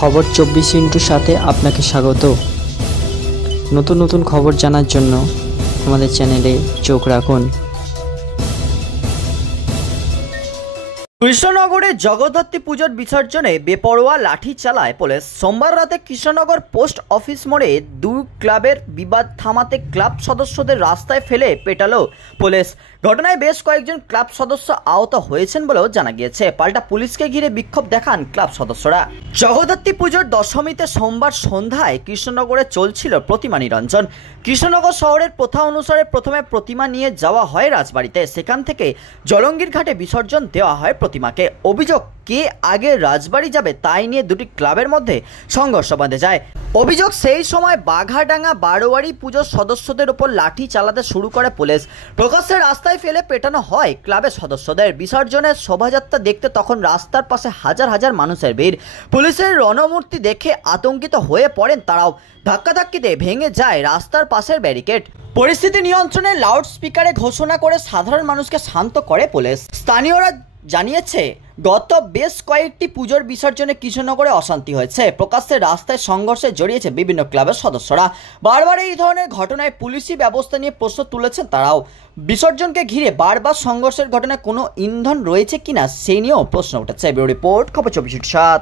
খবর 24 সাথে আপনাকে স্বাগত। নতুন নতুন খবর জানার জন্য আমাদের চ্যানেলে চোখ রাখুন। কৃষ্ণনগরে জগদ্ধাত্রী পুজোর বিসর্জনে বেপরোয়া লাঠি চালায় পুলিশ। সোমবার রাতে কৃষ্ণনগর পোস্ট অফিস মোড়ে দুই ক্লাবের বিবাদ থামাতে ক্লাব সদস্যদের রাস্তায় ফেলে পেটালো পুলিশ। ঘটনায় বেশ কয়েকজন ক্লাব সদস্য আহত হয়েছেন বলেও জানা গিয়েছে। পাল্টা পুলিশকে ঘিরে বিক্ষোভ দেখান ক্লাব সদস্যরা। জগদ্ধাত্রী পুজোর দশমীতে সোমবার সন্ধ্যায় কৃষ্ণনগরে চলছিল প্রতিমা নিরঞ্জন। কৃষ্ণনগর শহরের প্রথা অনুসারে প্রথমে প্রতিমা নিয়ে যাওয়া হয় রাজবাড়িতে, সেখান থেকে জলঙ্গির ঘাটে বিসর্জন দেওয়া হয় প্রতিমাকে। অভিযোগ, কে আগে রাজবাড়ি যাবে তাই নিয়ে দুটি ক্লাবের মধ্যে সংঘর্ষ বাঁধে যায়। অভিযোগ, সেই সময় বাঘাডাঙ্গা বারোয়ারি পুজোর সদস্যদের উপর লাঠি চালাতে শুরু করে পুলিশ। প্রকাশ্যে রাস্তায় ফেলে পেটানো হয় ক্লাবের সদস্যদের। বিসর্জনের শোভাযাত্রা দেখতে তখন রাস্তার পাশে হাজার হাজার মানুষের ভিড়। পুলিশের রণমূর্তি দেখে আতঙ্কিত হয়ে পড়েন তারাও। ধাক্কাধাক্কিতে ভেঙে যায় রাস্তার পাশের ব্যারিকেড। পরিস্থিতি নিয়ন্ত্রণে লাউড স্পিকারে ঘোষণা করে সাধারণ মানুষকে শান্ত করে পুলিশ। স্থানীয়রা জানিয়েছে, গত বেশ কয়েকটি পুজোর বিসর্জনে কৃষ্ণনগরে অশান্তি হয়েছে। প্রকাশ্যে রাস্তায় সংঘর্ষে জড়িয়েছে বিভিন্ন ক্লাবের সদস্যরা। বারবার এই ধরনের ঘটনায় পুলিশি ব্যবস্থা নিয়ে প্রশ্ন তুলেছেন তারাও। বিসর্জনকে ঘিরে বারবার সংঘর্ষের ঘটনায় কোনো ইন্ধন রয়েছে কিনা সেই নিয়েও প্রশ্ন উঠেছে। ব্যুরো রিপোর্ট, খবর 24/7।